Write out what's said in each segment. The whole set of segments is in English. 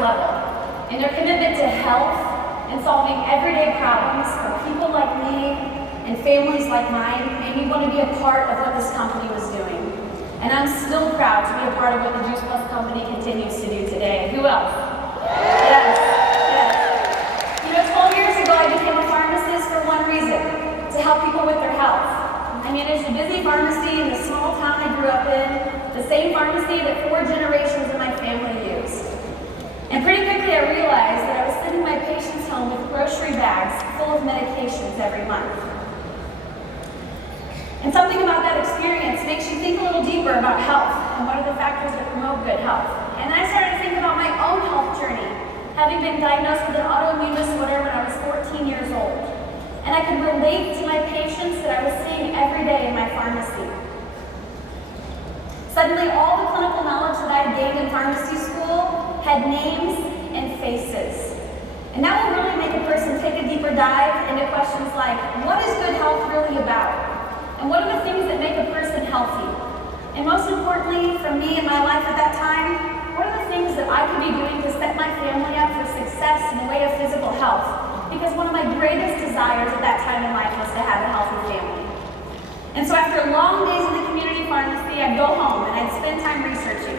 level. And their commitment to health and solving everyday problems for people like me and families like mine made me want to be a part of what this company was doing. And I'm still proud to be a part of what the Juice Plus company continues to do today. Who else? Yes. 12 years ago I became a pharmacist for one reason, to help people with their health. I managed a busy pharmacy in the small town I grew up in, the same pharmacy that 4 generations of my family used. And pretty quickly I realized that I was sending my patients home with grocery bags full of medications every month. And something about that experience makes you think a little deeper about health and what are the factors that promote good health. And then I started to think about my own health journey, having been diagnosed with an autoimmune disorder when I was 14 years old. And I could relate to my patients that I was seeing every day in my pharmacy. Suddenly, all the clinical knowledge that I had gained in pharmacy school had names and faces. And that will really make a person take a deeper dive into questions like, what is good health really about? And what are the things that make a person healthy? And most importantly, for me in my life at that time, what are the things that I could be doing to set my family up for success in the way of physical health? Because one of my greatest desires at that time in life was to have a healthy family. And so after long days in the community pharmacy, I'd go home and I'd spend time researching.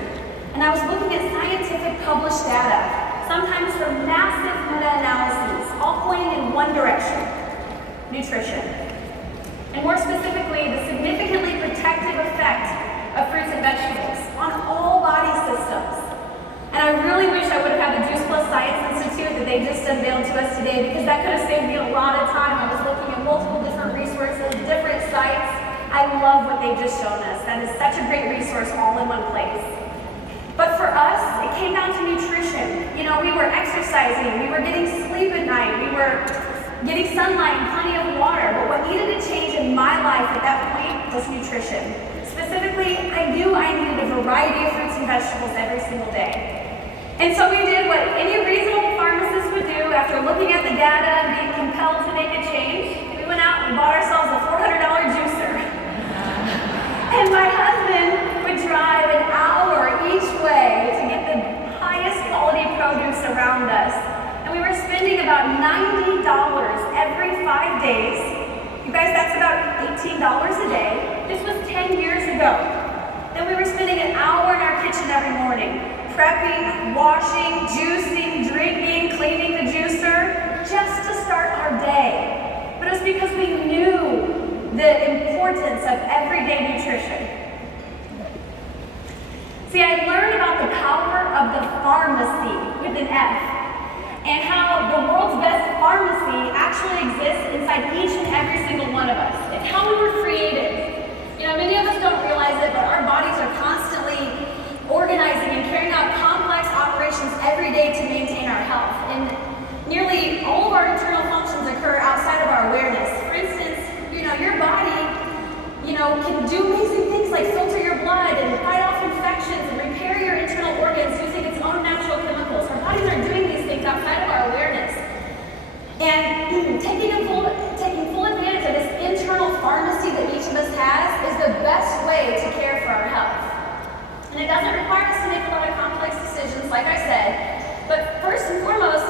And I was looking at scientific published data, sometimes from massive meta-analyses, all pointing in one direction: nutrition. And more specifically, the significantly protective effect of fruits and vegetables on all body systems. And I really wish I would have had the Juice Plus Science Institute that they just unveiled to us today, because that could have saved me a lot of time. I was looking at multiple different resources, different sites. I love what they've just shown us. That is such a great resource all in one place. But for us, it came down to nutrition. We were exercising, we were getting sleep at night, we were getting sunlight and plenty of water. But what needed to change in my life at that point was nutrition. Specifically, I knew I needed a variety of fruits and vegetables every single day. And so we did what any reasonable pharmacist would do after looking at the data and being compelled to make a change. We went out and bought ourselves a $400 juicer. And my husband would drive an hour each way to get the highest quality produce around us. And we were spending about $90 every 5 days. You guys, that's about $18 a day. This was 10 years ago. Then we were spending an hour in our kitchen every morning, prepping, washing, juicing, drinking, cleaning the juicer, just to start our day. But it was because we knew the importance of everyday nutrition. See, I learned about the power of the pharmacy with an F, and how the world's best pharmacy actually exists inside each and every single one of us. It's how we were created. Many of us don't realize it, but our bodies are constantly organizing and carrying out complex operations every day to maintain our health. And nearly all of our internal functions occur outside of our awareness. For instance, your body, can do amazing things like filter your blood and fight off infections and repair your internal organs using its own natural chemicals. Our bodies are doing these things outside of our awareness. And taking full advantage of this internal pharmacy that each of us has is the best way to care for our health. And it doesn't require us to make a lot of complex decisions, like I said, but first and foremost,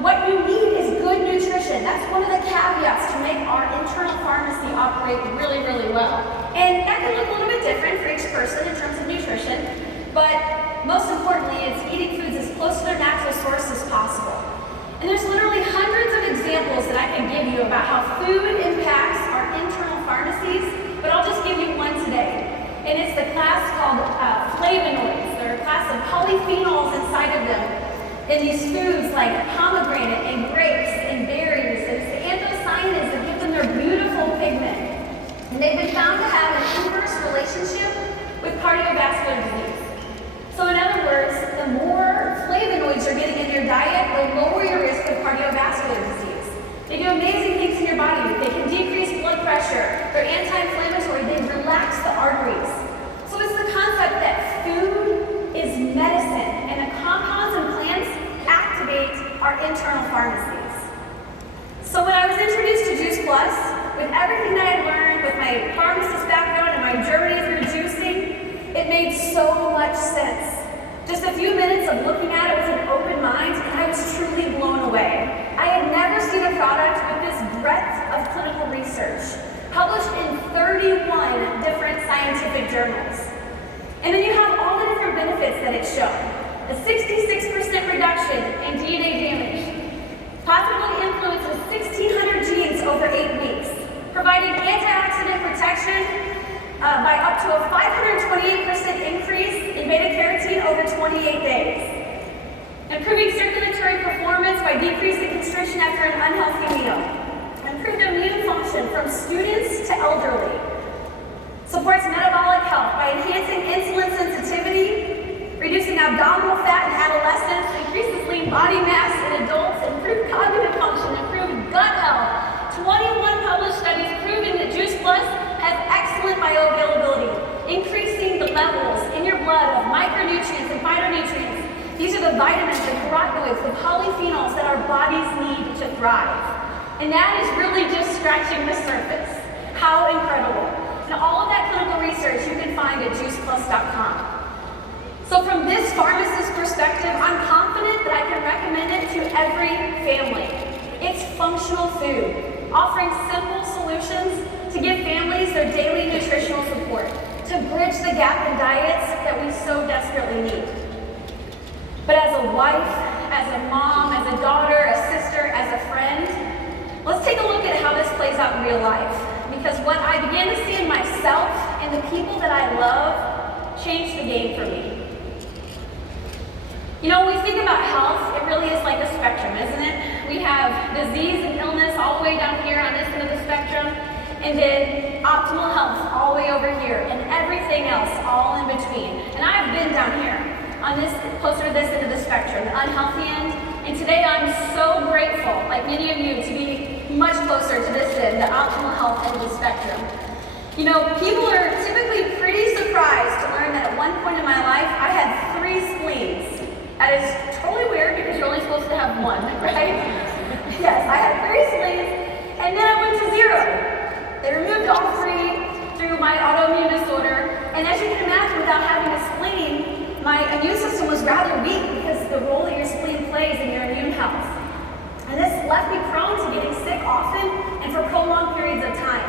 what you need is good nutrition. That's one of the caveats to make our internal pharmacy operate really, really well. And that can look a little bit different for each person in terms of nutrition, but most importantly, it's eating foods as close to their natural source as possible. And there's literally hundreds of examples that I can give you about how food impacts our internal pharmacies, but I'll just give you one today. And it's the class called flavonoids. They're a class of polyphenols inside of them in these foods like pomegranate and grapes and berries. And it's the anthocyanins that give them their beautiful pigment. And they've been found to have an inverse relationship with cardiovascular disease. So in other words, the more flavonoids you're getting in your diet, the lower your risk of cardiovascular disease. They do amazing things in your body. They can decrease blood pressure. They're anti-inflammatory. They relax the arteries. So it's the concept that food is medicine, and the compounds in plants activate our internal pharmacies. So when I was introduced to Juice Plus, with everything that I had learned, with my pharmacist background and my journey through juicing, it made so much sense. Just a few minutes of looking at it 31 different scientific journals. And then you have all the different benefits that it's shown. A 66% reduction in DNA damage, positively influences 1,600 genes over 8 weeks, providing antioxidant protection by up to a 528% increase in beta-carotene over 28 days. Improving circulatory performance by decreasing constriction after an unhealthy meal. Improved immune function from students to elderly. Supports metabolic health by enhancing insulin sensitivity, reducing abdominal fat in adolescents, increases lean body mass in adults, improved cognitive function, improved gut health. 21 published studies proving that Juice Plus has excellent bioavailability, increasing the levels in your blood of micronutrients and phytonutrients. These are the vitamins, the carotenoids, the polyphenols that our bodies need to thrive. And that is really just scratching the surface. How incredible. And all of that clinical research you can find at juiceplus.com. So from this pharmacist perspective, I'm confident that I can recommend it to every family. It's functional food, offering simple solutions to give families their daily nutritional support, to bridge the gap in diets that we so desperately need. But as a wife, as a mom, as a daughter, a sister, as a friend, let's take a look at how this plays out in real life. Because what I began to see in myself and the people that I love changed the game for me. You know, when we think about health, it really is like a spectrum, isn't it? We have disease and illness all the way down here on this end of the spectrum, and then optimal health all the way over here, and everything else all in between. And I've been down here on this, closer to this end of the spectrum, the unhealthy end. And today I'm so grateful, like many of you, to be much closer to this end, the optimal health end of the spectrum. You know, people are typically pretty surprised to learn that at one point in my life, I had 3 spleens. That is totally weird because you're only supposed to have 1, right? Yes, I had 3 spleens, and then I went to 0. They removed all 3 through my autoimmune disorder, and as you can imagine, without having a spleen, my immune system was rather weak because the role that your spleen plays in your immune health. And this left me prone to getting sick often and for prolonged periods of time.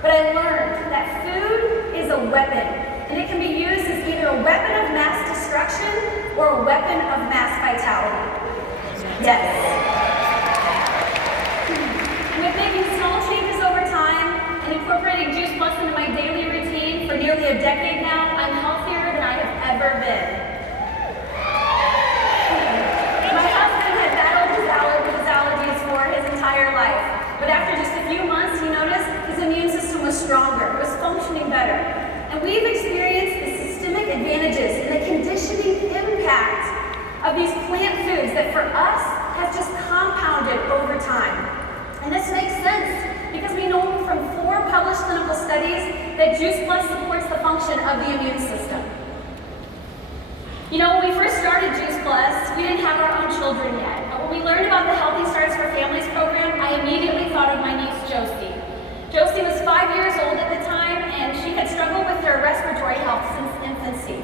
But I learned that food is a weapon, and it can be used as either a weapon of mass destruction or a weapon of mass vitality. Yes. With making small changes over time and incorporating Juice Plus into my daily routine for nearly a decade now, I'm healthier than I have ever been. My husband had battled his allergies for his entire life, but after just a few months, he noticed his immune system was stronger, was functioning better. And we've experienced the systemic advantages and the conditioning impact of these plant foods that for us have just compounded over time. And this makes sense because we know from 4 published clinical studies that Juice Plus supports the function of the immune system. You know, when we first started Juice Plus, we didn't have our own children yet. But when we learned about the Healthy Starts for Families program, I immediately thought of my niece, Josie. Josie was 5 years old at the time, and she had struggled with her respiratory health since infancy.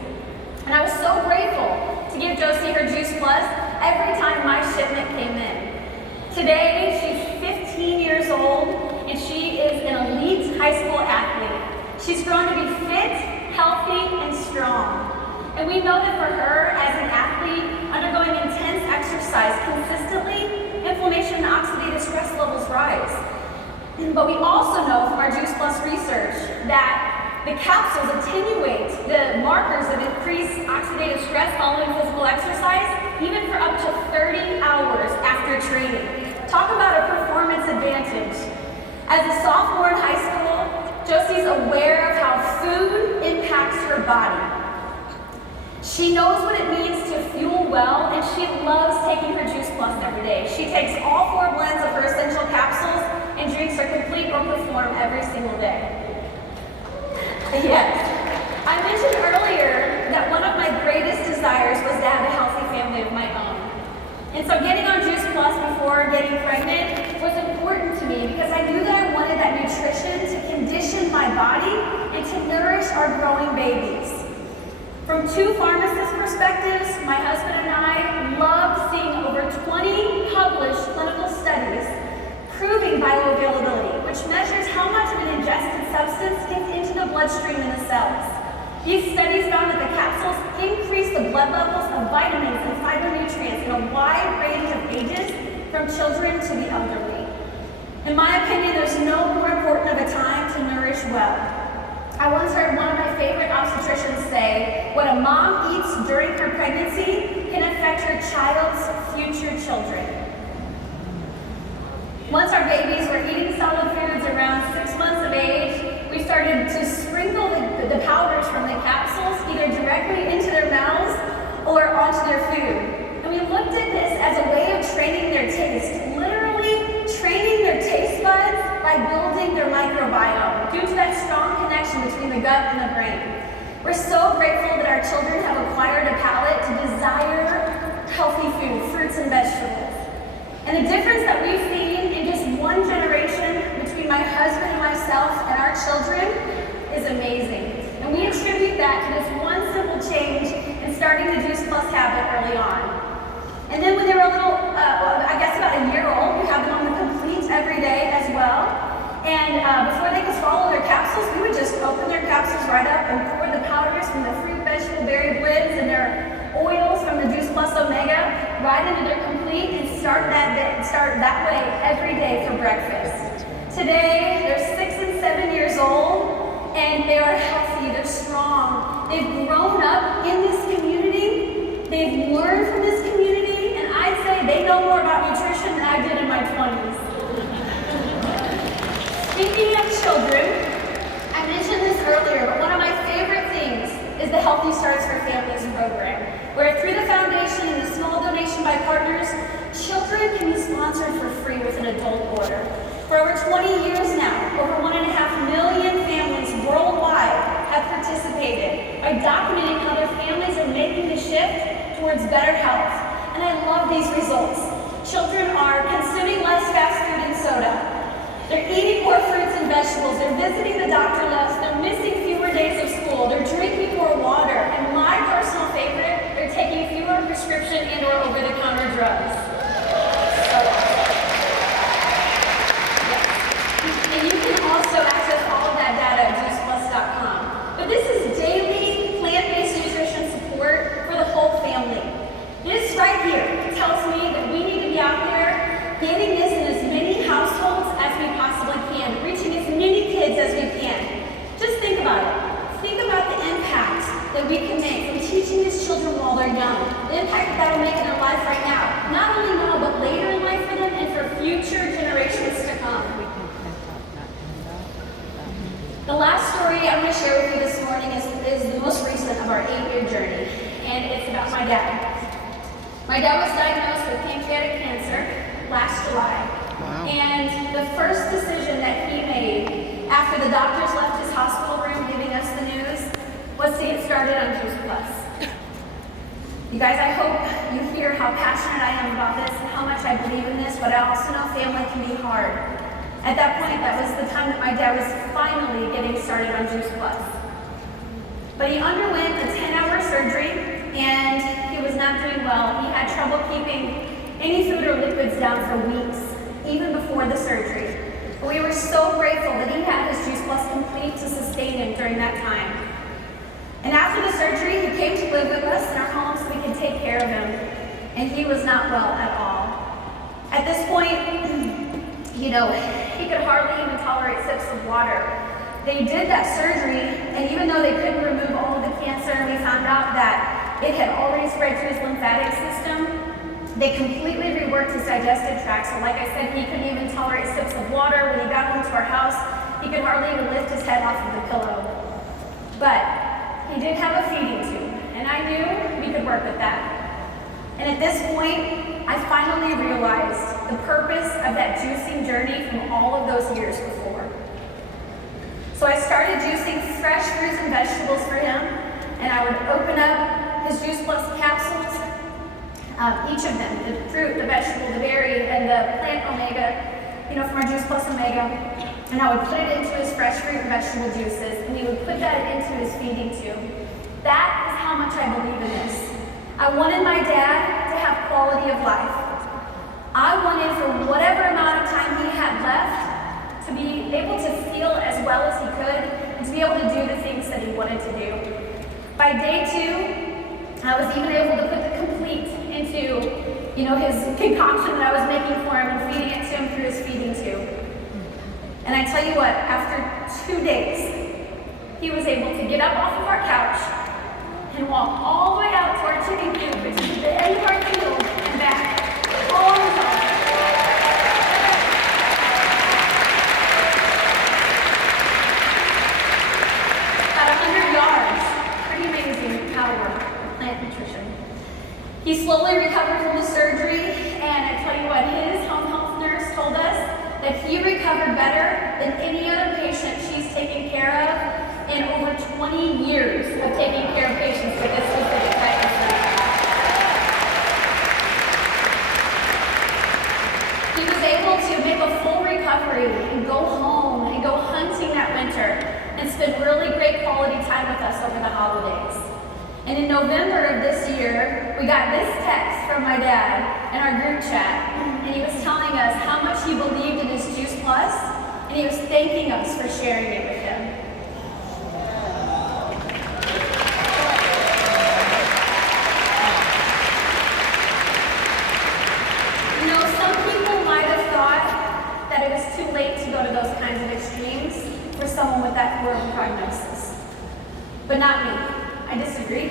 And I was so grateful to give Josie her Juice Plus every time my shipment came in. Today, she's 15 years old, and she is an elite high school athlete. She's grown to be fit, healthy, and strong. And we know that for her, as an athlete, undergoing intense exercise consistently, inflammation and oxidative stress levels rise. But we also know from our Juice Plus research that the capsules attenuate the markers of increased oxidative stress following physical exercise, even for up to 30 hours after training. Talk about a performance advantage. As a sophomore in high school, Josie's aware of how food impacts her body. She knows what it means to fuel well, and she loves taking her Juice Plus every day. She takes all 4 blends of her essential capsules and drinks her Complete or Perform every single day. Yes. I mentioned earlier that one of my greatest desires was to have a healthy family of my own. And so getting on Juice Plus before getting pregnant was important to me because I knew that I wanted that nutrition to condition my body and to nourish our growing babies. From 2 pharmacist perspectives, my husband and I loved seeing over 20 published clinical studies proving bioavailability, which which measures how much of an ingested substance gets into the bloodstream in the cells. These studies found that the capsules increase the blood levels of vitamins and phytonutrients in a wide range of ages, from children to the elderly. In my opinion, there's no more important of a time to nourish well. I once heard one of my favorite obstetricians say, what a mom eats during her pregnancy can affect her child's future children. Once our babies were eating solid foods around 6 months of age, we started to sprinkle the powders from the capsules either directly into their mouths or onto their food. And we looked at this as a way of training their taste, literally training their taste buds by building their microbiome due to that strong connection between the gut and the brain. We're so grateful that our children have acquired a palate to desire healthy food, fruits and vegetables. And the difference that we've seen in just one generation between my husband and myself and our children is amazing. And we attribute that to this one simple change in starting the Juice Plus habit early on. And then when they were a little, I guess about a year old, we had them on the Complete every day as well. And before they could swallow their capsules, we would just open their capsules right up and pour the powders from the fruit, vegetable, berry blends and their oils from the Juice Plus Omega right into their Complete and start that way every day for breakfast. Today, they're 6 and 7 years old, and they are healthy, they're strong. They've grown up in this community, they've learned from this community, and I'd say they know more about nutrition than I did in my 20s. Speaking of children, I mentioned this earlier, but one of my favorite things is the Healthy Starts for Families program, where through the foundation and a small donation by partners, children can be sponsored for free with an adult order. For over 20 years now, over 1.5 million families worldwide have participated by documenting how their families are making the shift towards better health. And I love these results. Children are consuming less fast food and soda. They're eating more fruits and vegetables. They're visiting the doctor less. They're missing fewer days of school. They're drinking more water. And my personal favorite, they're taking fewer prescription and or over-the-counter drugs. And you can also access all of that data at juiceplus.com. But this is daily plant-based nutrition support for the whole family. This right here tells me that we need to be out there getting this in as many households as we possibly can, reaching as many kids as we can. Just think about it. Think about the impact that we can make from teaching these children while they're young. The impact that will make in their life right now. Not only now, but later in life for them and for future generations to come. The last story I'm going to share with you this morning is the most recent of our 8-year journey, and it's about my dad. My dad was diagnosed with pancreatic cancer last July. Wow. And the first decision that he made after the doctors left his hospital room giving us the news was to get started on Juice Plus. You guys, I hope you hear how passionate I am about this and how much I believe in this, but I also know family can be hard. At that point, that was the time that my dad was finally getting started on Juice Plus. But he underwent a 10-hour surgery, and he was not doing well. He had trouble keeping any food or liquids down for weeks, even before the surgery. But we were so grateful that he had his Juice Plus Complete to sustain him during that time. And after the surgery, he came to live with us in our home so we could take care of him, and he was not well at all. At this point, he could hardly even tolerate sips of water. They did that surgery, and even though they couldn't remove all of the cancer, we found out that it had already spread to his lymphatic system. They completely reworked his digestive tract, so like I said, he couldn't even tolerate sips of water. When he got home to our house, he could hardly even lift his head off of the pillow. But he did have a feeding tube, and I knew we could work with that. And at this point, I finally realized the purpose of that juicing journey from all of those years before. So I started juicing fresh fruits and vegetables for him, and I would open up his Juice Plus capsules, each of them, the fruit, the vegetable, the berry, and the plant omega, from our Juice Plus Omega, and I would put it into his fresh fruit and vegetable juices, and he would put that into his feeding tube. That is how much I believe in this. I wanted my dad to have quality of life. I wanted, for whatever amount of time he had left, to be able to feel as well as he could and to be able to do the things that he wanted to do. By day 2, I was even able to put the complete into, his concoction that I was making for him and feeding it to him through his feeding tube. And I tell you what, after 2 days, he was able to get up off of our couch and walk all the way out to our chicken coop, which is the end of our field, and back, all on his own. About 100 yards. Pretty amazing power of plant nutrition. He slowly recovered from the surgery, and I tell you what, his home health nurse told us that he recovered better than any other patient she's taken care of in over 20 years of taking care of patients with this specific type of disease. He was able to make a full recovery and go home and go hunting that winter and spend really great quality time with us over the holidays. And in November of this year, we got this text from my dad in our group chat, and he was telling us how much he believed in his Juice Plus, and he was thanking us for sharing it with him. Some people might have thought that it was too late to go to those kinds of extremes for someone with that poor of a prognosis. But not me. I disagree.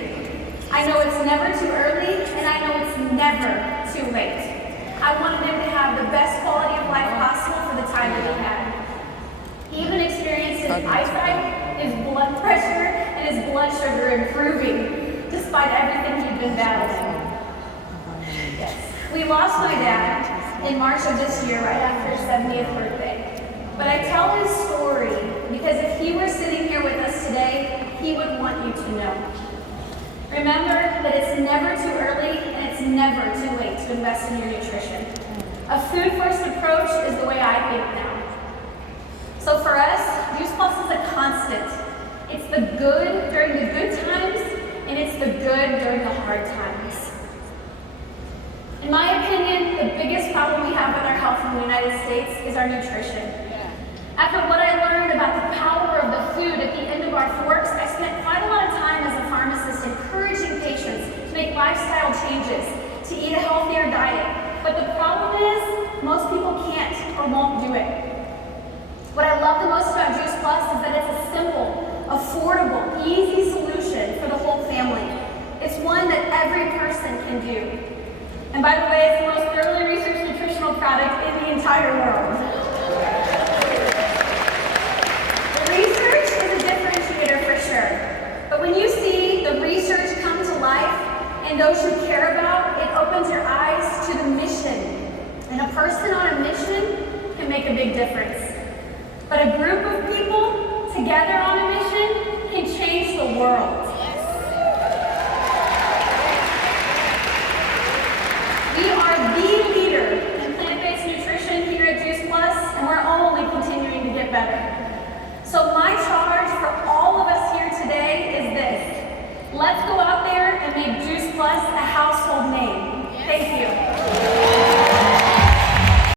I know it's never too early, and I know it's never too late. I wanted him to have the best quality of life possible for the time that he had. He even experienced his eyesight, his blood pressure, and his blood sugar improving, despite everything he'd been battling. Yes. We lost my dad in March of this year, right after his 70th birthday. But I tell his story because if he were sitting here with us today, he would want you to know. Remember that it's never too early and it's never too late to invest in your nutrition. A food-first approach is the way I think now. So for us, Juice Plus is a constant. It's the good during the good times, and it's the good during the hard times. In my opinion, the biggest problem we have with our health in the United States is our nutrition. After what I learned about the power of the food at the end of our forks, I spent quite a lot of time as a pharmacist encouraging patients to make lifestyle changes, to eat a healthier diet. But the problem is, most people can't or won't do it. What I love the most about Juice Plus is that it's a simple, affordable, easy solution for the whole family. It's one that every person can do. And by the way, it's the most thoroughly researched nutritional product in the entire world. The research is a differentiator for sure. But when you see the research come to life and those you care about, it opens your eyes to the mission. And a person on a mission can make a big difference. But a group of people together on a mission can change the world.